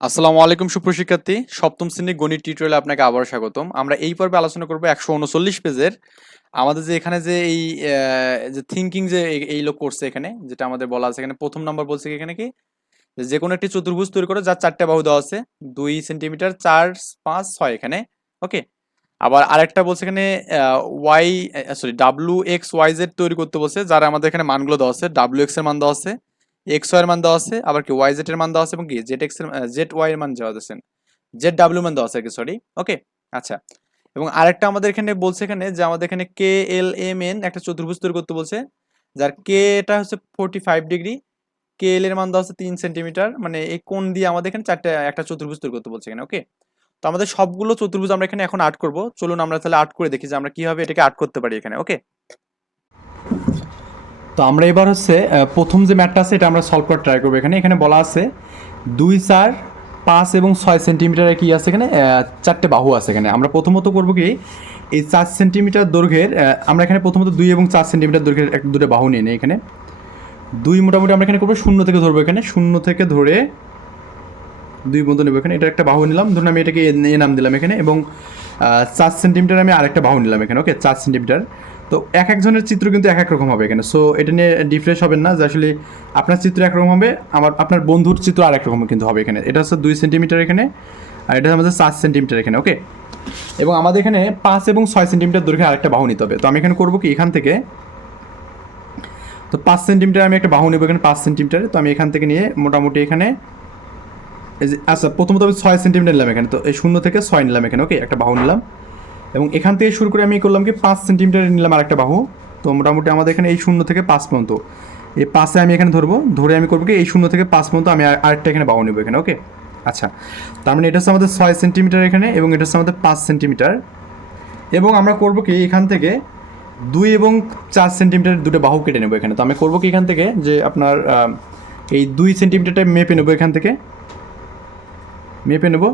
আসসালামু আলাইকুম সুপ্রশিক্ষার্থী সপ্তম শ্রেণি গণিত টিউটোরিয়ালে আপনাকে আবার স্বাগতম। আমরা এই পর্বে আলোচনা করব একশো উনচল্লিশ পেজের। আমাদের যে এখানে যে এই যে থিঙ্কিং যে এই- লোক করছে এখানে, যেটা আমাদের বলা আছে এখানে, প্রথম নাম্বার বলছে এখানে কি? যে কোনো একটি চতুর্ভুজ তৈরি করে, যার চারটে বাহু দেওয়া আছে, দুই সেন্টিমিটার চার, পাঁচ, ছয় এখানে ওকে আবার আরেকটা বলছে এখানে Y sorry W X Y Z তৈরি করতে বলছে, যারা আমাদের এখানে মানগুলো দেওয়া আছে ডাব্লু এক্সের মান দেওয়া আছে এক্স ওয়াই এর মান দেওয়া আছে, আবার কি ওয়াই জেড এর মান দেওয়া আছে এবং কি জেড এক্সের জেড ওয়াই এর মান দেওয়া আছে জেড ডাব্লিউ মান দেওয়া আছে সরি ওকে আচ্ছা। এবং আরেকটা আমাদের এখানে বলছে এখানে যে আমাদের এখানে কে এল এম এন একটা চতুর্ভুজ তৈরি করতে বলছে, যার কে এটা হচ্ছে forty five degree K L এর মান দেওয়া আছে তিন সেন্টিমিটার মানে এই কোণ দিয়ে আমাদের এখানে চারটে, একটা চতুর্ভুজ তৈরি করতে বলছে এখানে ওকে তো আমাদের সবগুলো চতুর্ভুজ আমরা এখানে এখন আর্ট করব। চলুন আমরা তাহলে আর্ট করে দেখি যে আমরা কীভাবে এটাকে আর্ট করতে পারি এখানে ওকে তো আমরা এবার হচ্ছে প্রথম যে ম্যাটটা আছে এটা আমরা সলভ করার ট্রাই করব এখানে। এখানে বলা আছে দুই চার পাঁচ এবং ছয় সেন্টিমিটারের কি আছে এখানে? চারটে বাহু আছে এখানে। আমরা প্রথমত করব কি, এই চার সেন্টিমিটার দৈর্ঘ্যের আমরা এখানে প্রথমত দুই এবং চার সেন্টিমিটার দৈর্ঘ্যের এক, দুটো বাহু নিয়ে নিই এখানে। দুই মোটামুটি আমরা এখানে করব, শূন্য থেকে ধরবো এখানে। শূন্য থেকে ধরে দুই বন্ধু নেব এখানে। এটা একটা বাহু নিলাম। ধরুন আমি এটাকে এ নাম দিলাম এখানে এবং চার সেন্টিমিটার আমি আরেকটা বাহু নিলাম এখানে। ওকে, চার সেন্টিমিটার তো এক একজনের চিত্র কিন্তু এক এক রকম হবে এখানে। সো এটা নিয়ে ডিফ্রেশ হবেন না যে আসলে আপনার চিত্র একরকম হবে, আমার, আপনার বন্ধুর চিত্র আর এক রকম কিন্তু হবে এখানে। এটা হচ্ছে দুই সেন্টিমিটার এখানে, আর এটা আমাদের চার সেন্টিমিটার এখানে ওকে এবং আমাদের এখানে পাঁচ এবং ছয় সেন্টিমিটার দৈর্ঘ্যে আরেকটা বাহু নিতে হবে। তো আমি এখানে করব কি? এখান থেকে, তো পাঁচ সেন্টিমিটার আমি একটা বাহু নেব এখানে, পাঁচ সেন্টিমিটার তো আমি এখান থেকে নিয়ে মোটামুটি এখানে আচ্ছা প্রথমত আমি ছয় সেন্টিমিটার নিলাম এখানে। তো এই শূন্য থেকে ছয় নিলাম এখানে ওকে একটা বাহু নিলাম। এবং এখান থেকে শুরু করে আমি করলাম কি পাঁচ সেন্টিমিটার নিলাম আরেকটা বাহু। তো মোটামুটি আমাদের এখানে এই শূন্য থেকে পাঁচ পর্যন্ত। এই পাশে আমি এখানে ধরবো। ধরে আমি করব কি, এই শূন্য থেকে পাঁচ পর্যন্ত আমি আরেকটা এখানে বাহু নেব এখানে ওকে আচ্ছা। তার মানে এটা হচ্ছে আমাদের ছয় সেন্টিমিটার এখানে এবং এটা হচ্ছে আমাদের পাঁচ সেন্টিমিটার এবং আমরা করব কি, এখান থেকে দুই এবং চার সেন্টিমিটার দুটো বাহু কেটে নেব এখানে। তো আমি করব কি এখান থেকে যে আপনার এই দুই সেন্টিমিটারটা মেপে নেব এখান থেকে। মেপে নেব।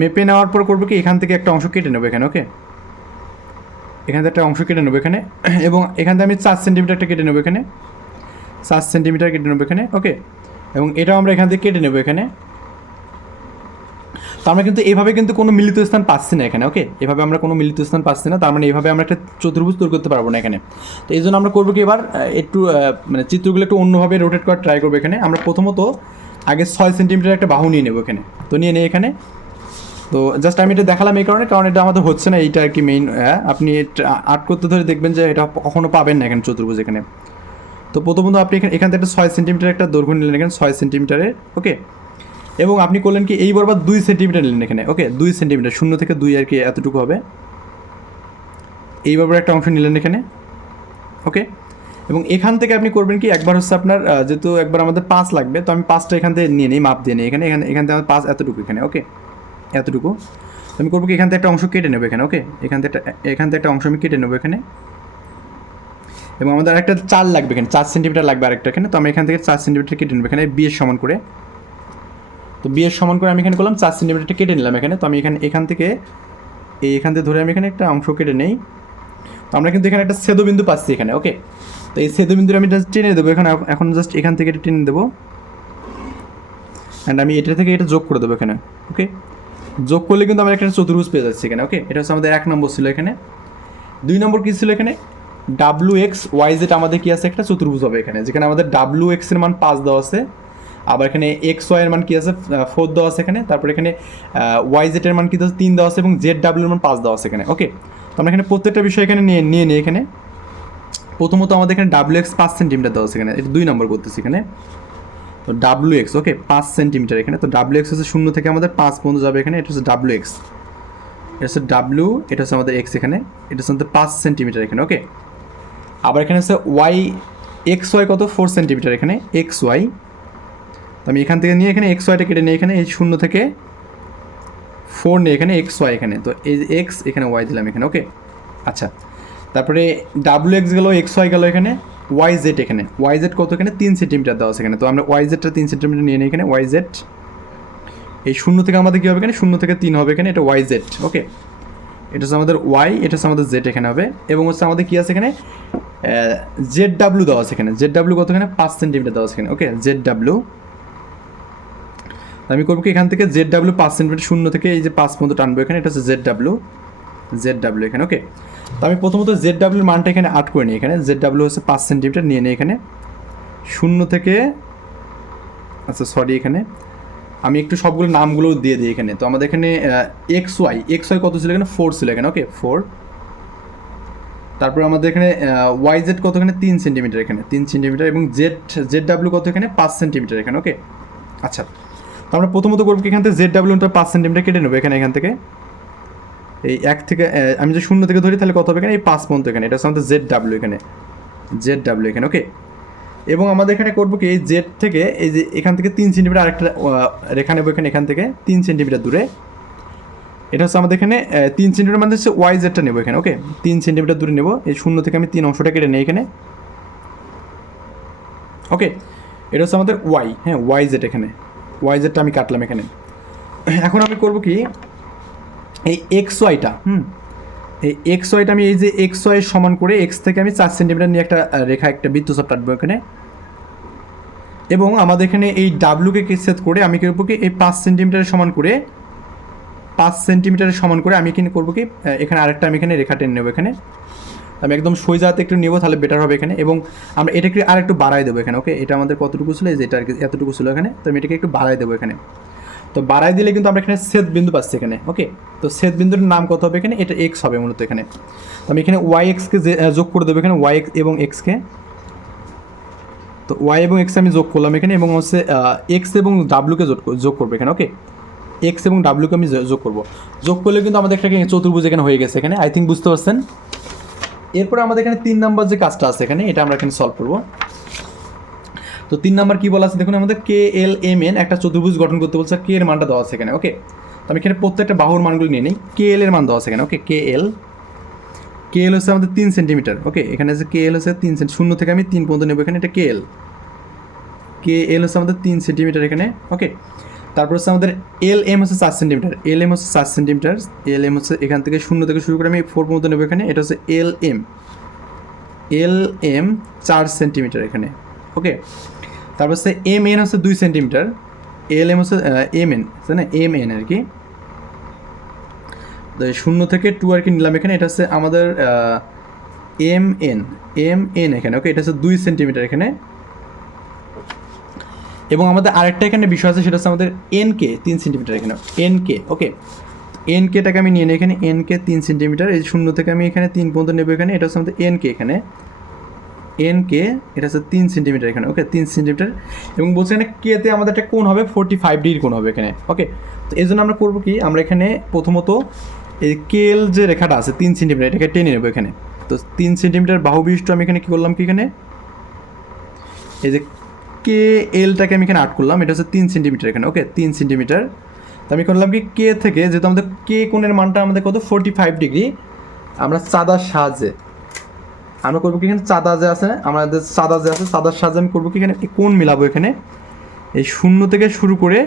মেপে নেওয়ার পর করব কি? এখান থেকে একটা অংশ কেটে নেব এখানে ওকে এখান থেকে একটা অংশ কেটে নেব এখানে, এবং এখান থেকে আমি চার সেন্টিমিটারটা কেটে নেব এখানে, চার সেন্টিমিটার কেটে নেব এখানে ওকে এবং এটাও আমরা এখান থেকে কেটে নেব এখানে। তো আমরা কিন্তু এভাবে কিন্তু কোনো মিলিত স্থান পাচ্ছি না এখানে ওকে এভাবে আমরা কোনো মিলিত স্থান পাচ্ছি না, তার মানে এইভাবে আমরা একটা চতুর্ভুজ তৈরি করতে পারব না এখানে। তো এই জন্য আমরা করব কি এবার একটু মানে চিত্রগুলো একটু অন্যভাবে রোটেট করার ট্রাই করব এখানে। আমরা প্রথমত আগে ছয় সেন্টিমিটার একটা বাহু নিয়ে নেব এখানে। তো নিয়ে নেই এখানে। তো জাস্ট আমি এটা দেখালাম এই কারণে, কারণ এটা আমাদের হচ্ছে না, এইটা আর কি মেইন আপনি আর্ট করতে ধরে দেখবেন যে এটা কখনো পাবেন না এখানে চতুর্ভুজ এখানে। তো প্রথমত আপনি এখানে, এখান থেকে একটা ছয় সেন্টিমিটার একটা দৈর্ঘ্য নিলেন এখানে, ছয় সেন্টিমিটারের ওকে এবং আপনি করলেন কি এই বরাবর দুই সেন্টিমিটার নিলেন এখানে ওকে দুই সেন্টিমিটার শূন্য থেকে দুই আর কি এতটুকু হবে। এই বরাবর একটা অংশ নিলেন এখানে ওকে এবং এখান থেকে আপনি করবেন কি, একবার হচ্ছে আপনার যেহেতু একবার আমাদের পাঁচ লাগবে, তো আমি পাঁচটা এখান থেকে নিয়ে নিই, মাপ দিয়ে নিই, এখানে এখানে, এখান থেকে আমার পাঁচ এতটুকু এখানে ওকে এতটুকু। আমি করব কি, এখান থেকে একটা অংশ কেটে নেব এখানে, ওকে? এখান থেকে একটা, এখান থেকে একটা অংশ আমি কেটে নেব এখানে। এবং আমাদের একটা চার লাগবে এখানে, চার সেন্টিমিটার লাগবে আরেকটা এখানে। তো আমি এখান থেকে চার সেন্টিমিটার কেটে নেব এখানে বিয়ের সমান করে। তো বিয়ের সমান করে আমি এখানে করলাম, চার সেন্টিমিটারটা কেটে নিলাম এখানে। তো আমি এখানে, এখান থেকে, এই এখান থেকে ধরে আমি এখানে একটা অংশ কেটে নেই। তো আমরা কিন্তু এখানে একটা সেদবিন্দু পাচ্ছি এখানে, ওকে? তো এই সেদবিন্দুর আমি জাস্ট টেনে দেবো এখানে, এখন জাস্ট এখান থেকে এটা টেনে দেবো। অ্যান্ড আমি এটা থেকে এটা যোগ করে দেবো এখানে, ওকে? যোগ করলে কিন্তু আমরা একটা চতুর্ভুজ পেয়ে যাচ্ছি এখানে ওকে এটা হচ্ছে আমাদের এক নম্বর ছিল এখানে। দুই নম্বর কী ছিল এখানে? ডাব্লু এক্স ওয়াই জেড আমাদের কী আছে? একটা চতুর্ভুজ হবে এখানে, যেখানে আমাদের ডাব্লু এক্সের মান পাঁচ দেওয়া আছে, আবার এখানে এক্স ওয়াই এর মান কী আছে? ফোর দেওয়া আছে এখানে, তারপর এখানে ওয়াই জেড এর মান কি আছে? তিন দেওয়া আছে, এবং জেড ডাব্লিউ এর মান পাঁচ দেওয়া আছে এখানে ওকে তো আমরা এখানে প্রত্যেকটা বিষয় এখানে নিয়ে নিয়ে নিই এখানে। প্রথমত আমাদের এখানে ডাব্লু এক্স পাঁচ সেন্টিমিটার দেওয়া আছে এখানে এটা দুই নম্বর করতেছি এখানে। তো ডাব্লু এক্স ওকে, পাঁচ সেন্টিমিটার এখানে। তো ডাব্লু এক্স হচ্ছে শূন্য থেকে আমাদের পাঁচ পর্যন্ত যাবে এখানে, এটা হচ্ছে ডাব্লু এক্স এটা হচ্ছে ডাব্লু এটা হচ্ছে আমাদের এক্স এখানে, এটা হচ্ছে আমাদের পাঁচ সেন্টিমিটার এখানে, ওকে। আবার এখানে হচ্ছে ওয়াই, এক্স ওয়াই কত? ফোর সেন্টিমিটার এখানে, এক্স ওয়াই। তো আমি এখান থেকে নিয়ে এখানে এক্স ওয়াইটা কেটে নিই এখানে এই শূন্য থেকে ফোর নিয়ে এখানে এক্স ওয়াই এখানে। তো এই এক্স, এখানে ওয়াই দিলাম এখানে, ওকে। আচ্ছা তারপরে ডাব্লু এক্স গেলো, এক্স ওয়াই গেলো এখানে। ওয়াই জেড এখানে। ওয়াই জেড কত এখানে? তিন সেন্টিমিটার দেওয়া আছে এখানে। তো আমরা ওয়াই জেডটা তিন সেন্টিমিটার নিয়ে নিই এখানে। ওয়াই জেড এই শূন্য থেকে আমাদের কী হবে এখানে? শূন্য থেকে তিন হবে এখানে। এটা ওয়াই জেড ওকে এটা হচ্ছে আমাদের ওয়াই এটা হচ্ছে আমাদের জেড এখানে হবে। এবং হচ্ছে আমাদের কী আছে এখানে? জেড ডাব্লু দেওয়া আছে এখানে। জেড ডাব্লু কত এখানে? পাঁচ সেন্টিমিটার দেওয়া আছে এখানে ওকে জেড ডাব্লু আমি করব কি এখান থেকে? জেড ডাব্লিউ পাঁচ সেন্টিমিটার, শূন্য থেকে এই যে পাঁচ পর্যন্ত টানবো এখানে। এটা হচ্ছে জেড ডাব্লিউ জেড ডাব্লিউ এখানে ওকে তো আমি প্রথমত জেড ডাব্লিউর মানটা এখানে আট করে নিই। এখানে জেড ডাব্লিউ হচ্ছে পাঁচ সেন্টিমিটার নিয়ে নিই এখানে। শূন্য থেকে আচ্ছা সরি এখানে। আমি একটু সবগুলো নামগুলো দিয়ে দিই এখানে। তো আমাদের এখানে এক্স ওয়াই এক্স ওয়াই কত ছিল এখানে? ফোর ছিল এখানে ওকে ফোর তারপর আমাদের এখানে ওয়াই জেড কত এখানে? তিন সেন্টিমিটার এখানে। তিন সেন্টিমিটার এবং জেড জেড ডাব্লিউ কত এখানে? পাঁচ সেন্টিমিটার এখানে ওকে আচ্ছা তো আমরা প্রথমত করব এখান থেকে জেড ডাব্লিউটা পাঁচ সেন্টিমিটার কেটে নেব এখানে, এখান থেকে? এই এক থেকে আমি যে শূন্য থেকে ধরি তাহলে কত হবে এখানে? এই পাঁচ পর্যন্ত এখানে। এটা হচ্ছে আমাদের জেড ডাব্লিউ এখানে। জেড ডাব্লিউ এখানে ওকে এবং আমাদের এখানে করব কি? এই জেড থেকে, এই যে এখান থেকে তিন সেন্টিমিটার আরেকটা রেখা নেব এখানে, এখান থেকে তিন সেন্টিমিটার দূরে। এটা হচ্ছে আমাদের এখানে তিন সেন্টিমিটার মানে হচ্ছে ওয়াই জেডটা নেব এখানে ওকে তিন সেন্টিমিটার দূরে নেব। এই শূন্য থেকে আমি তিন অংশটা কেটে নিই এখানে। ওকে এটা হচ্ছে আমাদের ওয়াই হ্যাঁ ওয়াই জেড এখানে। ওয়াই জেডটা আমি কাটলাম এখানে। এখন আমি করব কি? এই এক্স ওয়াইটা হুম? এই এক্স ওয়াইটা আমি এই যে এক্স ওয়াই সমান করে এক্স থেকে আমি চার সেন্টিমিটার নিয়ে একটা রেখা, একটা বৃত্তচাপ টাটবো এখানে। এবং আমাদের এখানে এই ডাব্লুকে সেট করে আমি করব কি, এই পাঁচ সেন্টিমিটারের সমান করে, পাঁচ সেন্টিমিটারের সমান করে আমি এখানে করব কি এখানে আরেকটা আমি এখানে রেখা টেনে নেব এখানে। আমি একদম সোজাতে একটু নেব, তাহলে বেটার হবে এখানে। এবং আমরা এটাকে আর একটু বাড়াই দেবো এখানে ওকে এটা আমাদের কতটুকু ছিল? এই যে এটা আর কি, এতটুকু ছিল এখানে। তো আমি এটাকে একটু বাড়াই দেবো এখানে। তো বাড়াই দিলে কিন্তু আমরা এখানে সেদ বিন্দু পাচ্ছি এখানে ওকে তো সেদ বিন্দুর নাম কত হবে এখানে? এটা এক্স হবে মূলত এখানে। তো আমি এখানে ওয়াই এক্সকে যোগ করে দেবো এখানে ওয়াই এক্স এবং এক্সকে তো ওয়াই এবং এক্স আমি যোগ করলাম এখানে এবং হচ্ছে এক্স এবং ডাব্লুকে যোগ যোগ করব এখানে ওকে এক্স এবং ডাব্লুকে আমি যোগ করব। যোগ করলে কিন্তু আমাদের একটা চতুর্ভুজ এখানে হয়ে গেছে এখানে আই থিঙ্ক বুঝতে পারছেন? এরপরে আমাদের এখানে তিন নাম্বার যে কাজটা আছে এখানে, এটা আমরা এখানে সলভ করব। তো তিন নাম্বার কি বলা আছে? দেখুন, আমাদের কে এল এম এন একটা চতুর্ভুজ গঠন করতে বলছে কে এর মানটা দেওয়া আছে এখানে ওকে তো আমি এখানে প্রত্যেকটা বাহুর মানগুলো নিয়ে নিই। কে এল এর মান দেওয়া আছে এখানে ওকে কে এল কে এল হচ্ছে আমাদের তিন সেন্টিমিটার ওকে এখানে যে কে এল হচ্ছে তিন সেন্টি শূন্য থেকে আমি তিন পর্যন্ত নেব এখানে, এটা কে এল কে এল হচ্ছে আমাদের তিন সেন্টিমিটার এখানে ওকে তারপর হচ্ছে আমাদের এল এম হচ্ছে চার সেন্টিমিটার এল এম হচ্ছে চার সেন্টিমিটার এল এম হচ্ছে এখান থেকে শূন্য থেকে শুরু করে আমি ফোর পর্যন্ত নেব এখানে, এটা হচ্ছে এল এম এল এম চার সেন্টিমিটার এখানে ওকে তারপর হচ্ছে এম এন হচ্ছে দুই সেন্টিমিটার এল এম হচ্ছে এম এন না? এম এন আর কি। শূন্য থেকে টু আর কি নিলাম এখানে, এটা হচ্ছে আমাদের এম এন এম এন এখানে ওকে এটা হচ্ছে দুই সেন্টিমিটার এখানে। এবং আমাদের আরেকটা এখানে বিষয় আছে, সেটা হচ্ছে আমাদের এন কে তিন সেন্টিমিটার এখানে এন কে ওকে এন কেটাকে আমি নিয়ে নিই এখানে এন কে তিন সেন্টিমিটার এই শূন্য থেকে আমি এখানে তিন পর্যন্ত নেব এখানে, এটা হচ্ছে আমাদের এন কে এখানে। এন কে এটা হচ্ছে তিন সেন্টিমিটার এখানে ওকে তিন সেন্টিমিটার এবং বলছে এখানে কেতে আমাদের একটা কোণ হবে ফোর্টি ফাইভ ডিগ্রি কোণ হবে এখানে ওকে তো এই জন্য আমরা করব কি, আমরা এখানে প্রথমত এই কেল যে রেখাটা আছে তিন সেন্টিমিটার এটাকে টেনে নেব এখানে। তো তিন সেন্টিমিটার বাহু আমি এখানে কী করলাম কি এখানে? এই যে কে এলটাকে আমি এখানে আট করলাম, এটা হচ্ছে তিন সেন্টিমিটার এখানে ওকে তিন সেন্টিমিটার তো আমি করলাম কি কে থেকে, যেহেতু আমাদের কে কোণের মানটা আমাদের কত? ফোর্টি ফাইভ ডিগ্রি আমরা চাঁদার সাহায্যে আমরা করব কি এখানে চাঁদা যে আছে, আমাদের চাঁদা যে আছে, চাঁদার সাহায্যে আমি করব কি এখানে কোণ মিলাবো এখানে। এই শূন্য থেকে শুরু করে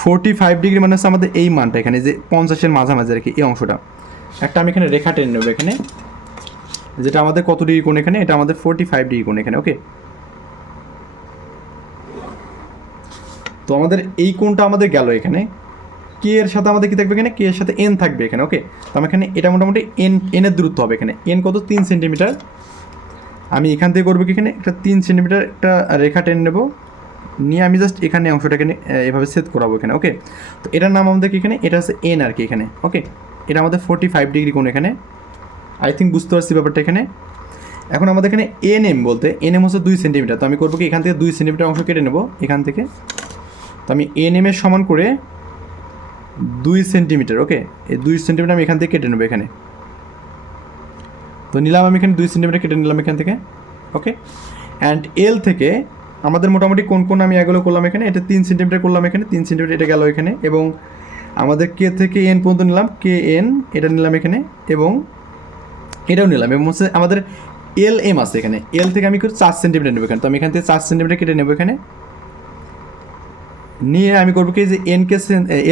ফোর্টি ফাইভ ডিগ্রি মানে হচ্ছে আমাদের এই মানটা এখানে যে পঞ্চাশের মাঝামাঝি আর কি, এই অংশটা। একটা আমি এখানে রেখা টেনে নেব এখানে। যেটা আমাদের কত ডিগ্রি কোণ এখানে? এটা আমাদের ফোর্টি ফাইভ ডিগ্রি কোণ এখানে ওকে তো আমাদের এই কোণটা আমাদের গেল এখানে। কে এর সাথে আমাদের কি থাকবে এখানে? কে এর সাথে এন থাকবে এখানে ওকে তো আমি এখানে এটা মোটামুটি এন এনের দূরত্ব হবে এখানে। এন কত? তিন সেন্টিমিটার। আমি এখান থেকে করব কি এখানে? একটা তিন সেন্টিমিটার একটা রেখা টেনে নেব। নিয়ে আমি জাস্ট এখানে অংশটাকে এভাবে সেট করাবো এখানে ওকে তো এটার নাম আমাদের কি এখানে? এটা হচ্ছে এন আর কি এখানে ওকে এটা আমাদের ফোর্টি ফাইভ ডিগ্রি কোণ এখানে। আই থিঙ্ক বুঝতে পারছি ব্যাপারটা এখানে। এখন আমাদের এখানে এন এম বলতে এন এম হচ্ছে দুই সেন্টিমিটার। তো আমি করব কি? এখান থেকে দুই সেন্টিমিটার অংশ কেটে নেব, এখান থেকে। তো আমি এন এম এর সমান করে দুই সেন্টিমিটার, ওকে? এই দুই সেন্টিমিটার আমি এখান থেকে কেটে নেব এখানে। তো নিলাম আমি এখানে দুই সেন্টিমিটার কেটে নিলাম এখান থেকে, ওকে? অ্যান্ড এল থেকে আমাদের মোটামুটি কোন কোন আমি এগুলো করলাম এখানে? এটা তিন সেন্টিমিটার করলাম এখানে, তিন সেন্টিমিটার এটা গেল এখানে এবং আমাদের কে থেকে এন পর্যন্ত নিলাম কে এন এটা নিলাম এখানে এবং এটাও নিলাম এবং হচ্ছে আমাদের এল এম আছে এখানে। এল থেকে আমি চার সেন্টিমিটার নেব এখানে, তো আমি এখান থেকে চার সেন্টিমিটার কেটে নেব এখানে। নিয়ে আমি করব কি যে এনকে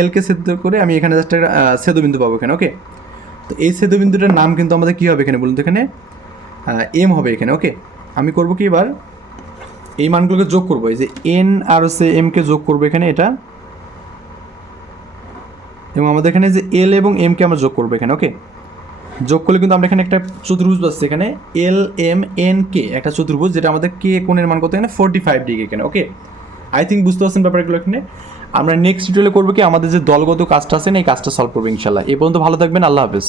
এলকে সেদ্ধ করে আমি এখানে জাস্ট একটা আহ, সেতুবিন্দু পাবো এখানে ওকে তো এই সেতুবিন্দুটার নাম কিন্তু আমাদের কী হবে এখানে বলুন তো এখানে? এম হবে এখানে ওকে আমি করব কি এবার? এই মানগুলোকে যোগ করব এই যে এন আর হচ্ছে এমকে যোগ করব এখানে এটা। এবং আমাদের এখানে যে এল এবং এমকে আমরা যোগ করব এখানে ওকে যোগ করলে কিন্তু আমরা এখানে একটা চতুর্ভুজ পাচ্ছি এখানে। এল এম এন কে একটা চতুর্ভুজ যেটা আমাদের কে কোণের মান কত এখানে? ফোর্টি ফাইভ ডিগ্রি এখানে ওকে আই থিঙ্ক বুঝতে পারছেন ব্যাপারগুলো এখানে। আমরা নেক্সট টিউটোরিয়ালে করব কি, আমাদের যে দলগত কাজটা আছে না, এই কাজটা সলভ করব ইনশাল্লাহ। এ পর্যন্ত ভালো থাকবেন, আল্লাহ হাফেজ।